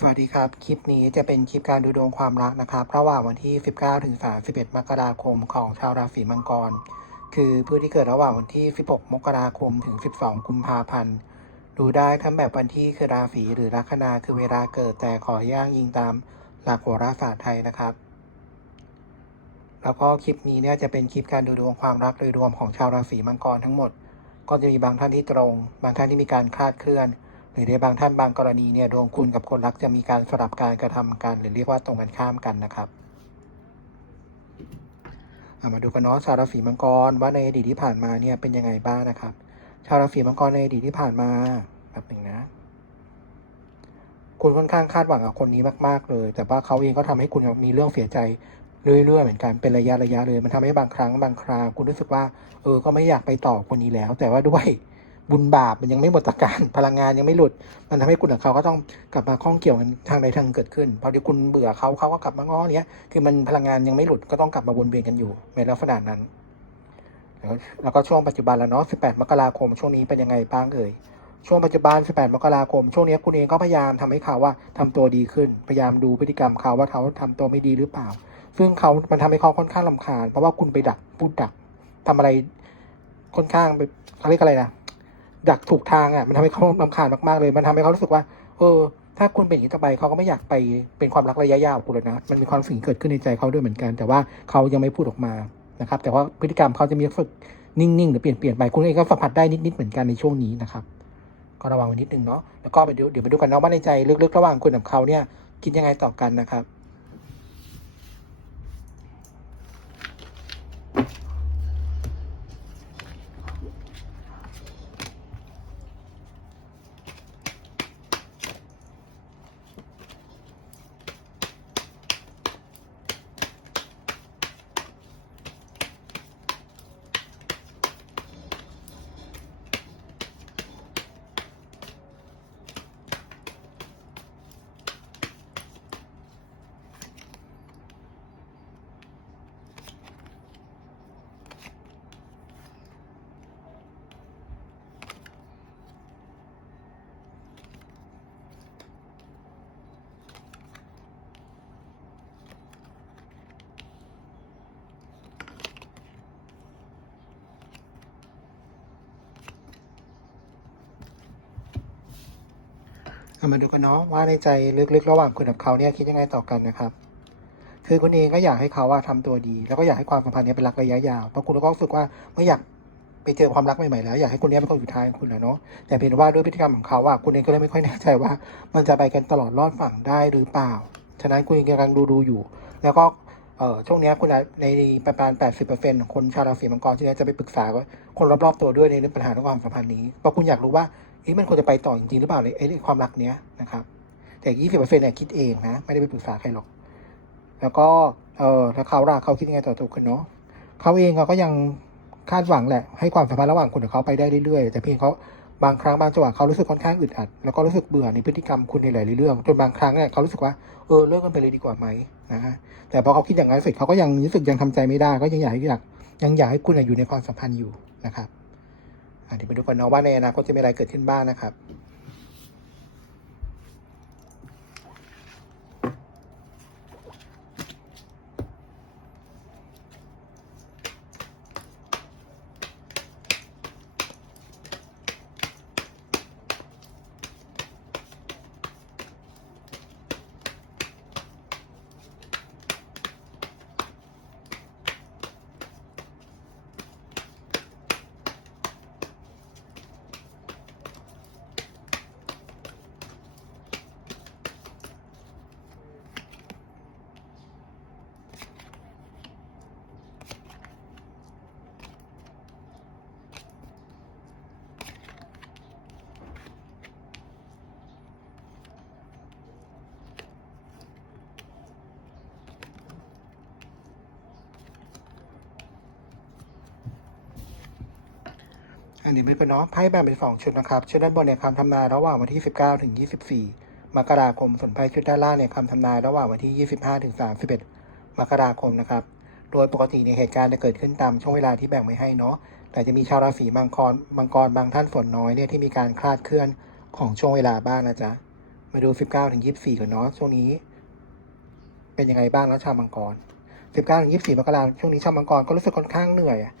สวัสดีครับ คลิปนี้จะเป็นคลิปการดูดวงความรักนะครับ ระหว่างวันที่ 19ถึง31 มกราคมของชาวราศีมังกร คือผู้ที่เกิดระหว่างวันที่ 16 มกราคมถึง 12 กุมภาพันธ์ ดูได้ทั้งแบบวันที่คือราศีหรือลัคนาคือเวลาเกิดแต่ขอย่างยิงตามหลักโหราศาสตร์ไทยนะครับ แล้วก็คลิปนี้เนี่ยจะเป็นคลิปการดูดวงความรักโดยรวมของชาวราศีมังกรทั้งหมด ก็จะมีบางท่านที่ตรง บางท่านที่มีการคลาดเคลื่อน หรือในบางท่านบางกรณีเนี่ยดวงคุณกับคนรักจะมีการสลับการกระทำกัน หรือเรียกว่าตรงกันข้ามกันนะครับามาดูกันเนาะชาวราศีมังกรว่าในอดีตที่ผ่านมาเนี่ยเป็นยังไงบ้างนะครับ ชาวราศีมังกรในอดีตที่ผ่านมาแบบหนึ่งนะ คุณค่อนข้างคาดหวังกับคนนี้มากๆเลย แต่ว่าเขาเองก็ทำให้คุณมีเรื่องเสียใจเรื่อยๆเหมือนกันเป็นระยะระยะเลย มันทำให้บางครั้งบางครา คุณรู้สึกว่า เออก็ไม่อยากไปต่อคนนี้แล้ว แต่ว่าด้วย บุญบาปมันยังไม่หมดการพลังงานยังไม่หลุด มันทำให้คุณกับเขาก็ต้องกลับมาข้องเกี่ยวกันทางใดทางเกิดขึ้นพอที่คุณเบื่อเขาเขาก็กลับมาง้อเนี้ยคือมันพลังงานยังไม่หลุดก็ต้องกลับมาวนเวียนกันอยู่ในลักษณะนั้นแล้วแล้วก็ช่วงปัจจุบันแล้วเนาะ 18 มกราคม ช่วงนี้เป็นยังไงบ้างเอ่ย ช่วงปัจจุบัน 18 มกราคม ช่วงนี้คุณเองก็พยายามทำให้เขาว่าทำตัวดีขึ้น พยายามดูพฤติกรรมเขาว่าเขาทำตัวไม่ดีหรือเปล่า ซึ่งเขามันทำให้เขาค่อนข้างลำคาญ เพราะว่าคุณไปดักพูดดักทำอะไรค่อนข้างไปเขาเรียกอะไรนะ ดักถูกทางอะมันทำให้เขาลำคาญมากๆเลย มันทำให้เขารู้สึกว่า เออ ถ้าคุณเป็นอย่างนี้ต่อไปเขาก็ไม่อยากไปเป็นความรักระยะยาวกับคุณเลยนะมันมีความสิ่งเกิดขึ้นในใจเขาด้วยเหมือนกัน แต่ว่าเขายังไม่พูดออกมานะครับ แต่ว่าพฤติกรรมเขาจะมีฝึกนิ่งๆหรือเปลี่ยนเปลี่ยนไปคุณเองก็สัมผัสได้นิดๆเหมือนกันในช่วงนี้นะครับก็ระวังไว้นิดนึงเนาะแล้วก็ไปดูเดี๋ยวไปดูกันเนาะว่าในใจลึกๆระหว่างคุณกับเขาเนี่ยคิดยังไงต่อกันนะครับ เอามาดูกันเนาะว่าในใจลึกๆ ระหว่างคุณกับเขาเนี่ยคิดยังไงต่อกันนะครับ คือคุณเองก็อยากให้เขาว่าทำตัวดี แล้วก็อยากให้ความสัมพันธ์นี้เป็นรักระยะยาวเพราะคุณก็รู้สึกว่าไม่อยากไปเจอความรักใหม่ๆแล้วอยากให้คนเนี้เป็นคนอยู่ท้ายของคุณนะเนาะแต่เป็นว่าด้วยพฤติกรรมของเขาว่าคุณเองก็เลยไม่ค่อยแน่ใจว่า มันจะไปกันตลอดรอดฝั่งได้หรือเปล่า ฉะนั้นคุณกำลังดูดูๆอยู่ แล้วก็ เอ่อช่วงนี้คุณในประมาณ 80%ของคนชาวราศีมังกรที่นี้จะไปปรึกษาคนรอบๆตัวด้วยในเรื่องปัญหาเรื่องความสัมพันธ์นี้เพราะคุณอยากรู้ว่าเอ๊ะมันควรจะไปต่อจริงๆหรือเปล่าเลยไอ้เรื่องความรักเนี้ยนะครับ แต่ยี่สิบเปอร์เซ็นต์เนี่ยคิดเองนะ ไม่ได้ไปปรึกษาใครหรอก แล้วก็เออแล้วเขาล่ะเขาคิดยังไงต่อตัวคุณเนาะเขาเองเขาก็ยังคาดหวังแหละ ให้ความสัมพันธ์ระหว่างคุณกับเขาไปได้เรื่อยๆ แต่เพียงเขา บางครั้งบางจังหวะเขารู้สึกค่อนข้างอึดอัด แล้วก็รู้สึกเบื่อในพฤติกรรมคุณในหลายเรื่อง จนบางครั้งเนี่ยเขารู้สึกว่าเออเลิกกันไปเลยดีกว่าไหมนะฮะแต่พอเขาคิดอย่างนั้นเสร็จเขาก็ยังรู้สึกยังทำใจไม่ได้ ก็ยังอยากให้อยากยังอยากให้คุณอยู่ในความสัมพันธ์อยู่นะครับอะเดี๋ยวไปดูกันเนาะว่าในอนาคตจะมีอะไรเกิดขึ้นบ้างนะครับ อันนี้ไม่เป็นเนาะไพ่แบ่งเป็นสองชุดนะครับ ชุดด้านบนเนี่ยคำทำนายระหว่างวันที่ 19 ถึง 24 มกราคม ส่วนไพ่ชุดด้านล่างเนี่ยคำทำนายระหว่างวันที่ 25 ถึง 31 มกราคมนะครับ โดยปกติในยเหตุการณ์จะเกิดขึ้นตามช่วงเวลาที่แบ่งไว้ให้เนาะ แต่จะมีชาวราศีมังกรมังกรบางท่านส่วนน้อยเนี่ยที่มีการคลาดเคลื่อนของช่วงเวลาบ้างนะจ๊ะ มาดูสิบเก้าถึงยี่สิบสี่ก่อนเนาะ ช่วงนี้ เป็นยังไงบ้างแล้วชาวมังกรสิบเก้าถึงยี่สิบสี่มกราช่วงนี้ชาวมังกรก็รู้สึกค่อนข้างเหนื่อยอะ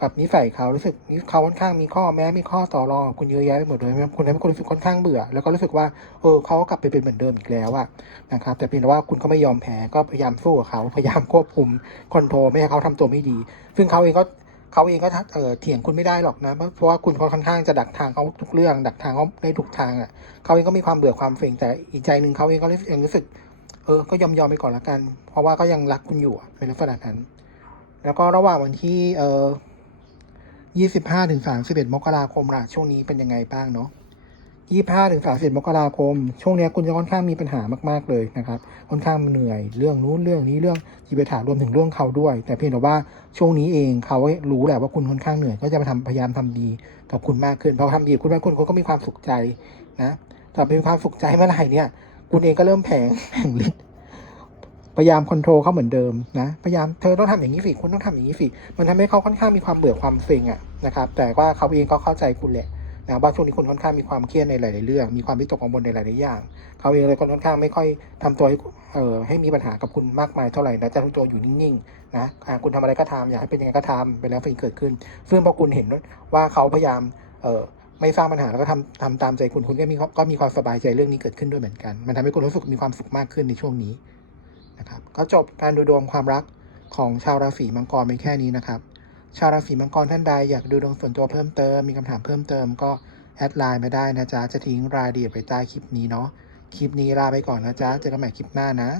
กับนิสัยเขารู้สึกเขาค่อนข้างมีข้อแม้มีข้อต่อรองคุณเยอะแยะไปหมดเลยคุณทำให้คุณรู้สึกค่อนข้างเบื่อ แล้วก็รู้สึกว่าเออเขากลับไปเป็นเหมือนเดิมอีกแล้วอะนะครับแต่เพียงแต่ว่าคุณก็ไม่ยอมแพ้ก็พยายามสู้กับเขาพยายามควบคุมคอนโทรลไม่ให้เขาทำตัวไม่ดี ซึ่งเขาเองก็เขาเองก็เออเถียงคุณไม่ได้หรอกนะ เพราะว่าคุณค่อนข้างจะดักทางเขาทุกเรื่อง ดักทางเขาได้ทุกทางอะเขาเองก็มีความเบื่อความเซ็งแต่อีกใจหนึ่งเขาเองก็ยังรู้สึก เออ ก็ยอมยอมไปก่อนละกัน เพราะว่าก็ยังรักคุณอยู่เป็นลักษณะนั้น แล้วก็ระหว่างวันที่เออ ยี่สิบห้าถึงสามสิบเอ็ดมกราคมล่ะช่วงนี้เป็นยังไงบ้างเนาะยี่ห้าถึงสามสิบมกราคม ช่วงนี้คุณจะค่อนข้างมีปัญหามากๆเลยนะครับ ค่อนข้างเหนื่อยเรื่องนู้นเรื่องนี้เรื่องจีบถารวมถึงเรื่องเขาด้วย แต่เพียงแต่ว่าช่วงนี้เองเขารู้แหละว่าคุณค่อนข้างเหนื่อยก็จะมาทำพยายามทำดีกับคุณมากขึ้นพอทำดีคุณมากขึ้นคุณก็มีความสุขใจนะแต่มีความสุขใจเมื่อไหร่เนี่ย คุณเองก็เริ่มแผงแผงฤทธิ์ พยายามคอนโทรลเขาเหมือนเดิมนะพยายามเธอต้องทำอย่างนี้สิคุณต้องทำอย่างนี้สิมันทำให้เขาค่อนข้างมีความเบื่อความเซ็งอะนะครับแต่ว่าเขาเองก็เข้าใจคุณแหละนะว่าช่วงนี้คุณค่อนข้างมีความเครียดในหลาย ๆ เรื่อง มีความวิตกกังวลในหลาย ๆ อย่าง เขาเองเลยค่อนข้างไม่ค่อยทำตัวให้เอ่อให้มีปัญหากับคุณมากมายเท่าไหร่นะจะทุกตัวอยู่นิ่ง ๆ นะคุณทำอะไรก็ทำอยากให้เป็นยังไงก็ทำเป็นแล้วสิ่งเกิดขึ้น ซึ่งพอคุณเห็นว่าเขาพยายามเอ่อไม่สร้างปัญหาแล้วก็ทำทำตามใจคุณคุณก็มีก็มีความสบายใจเรื่องนี้เกิดขึ้นด้วยเหมือนกัน มันทำให้คุณรู้สึกมีความสุขมากขึ้นในช่วงนี้ นะครับ ก็จบการดูดวงความรักของชาวราศีมังกรไปแค่นี้นะครับ ชาวราศีมังกรท่านใดอยากดูดวงส่วนตัวเพิ่มเติม มีคำถามเพิ่มเติมก็แอดไลน์มาได้นะจ๊ะ จะทิ้งรายละเอียดไปใต้คลิปนี้เนาะ คลิปนี้ลาไปก่อนนะจ๊ะ เจอกันใหม่คลิปหน้านะ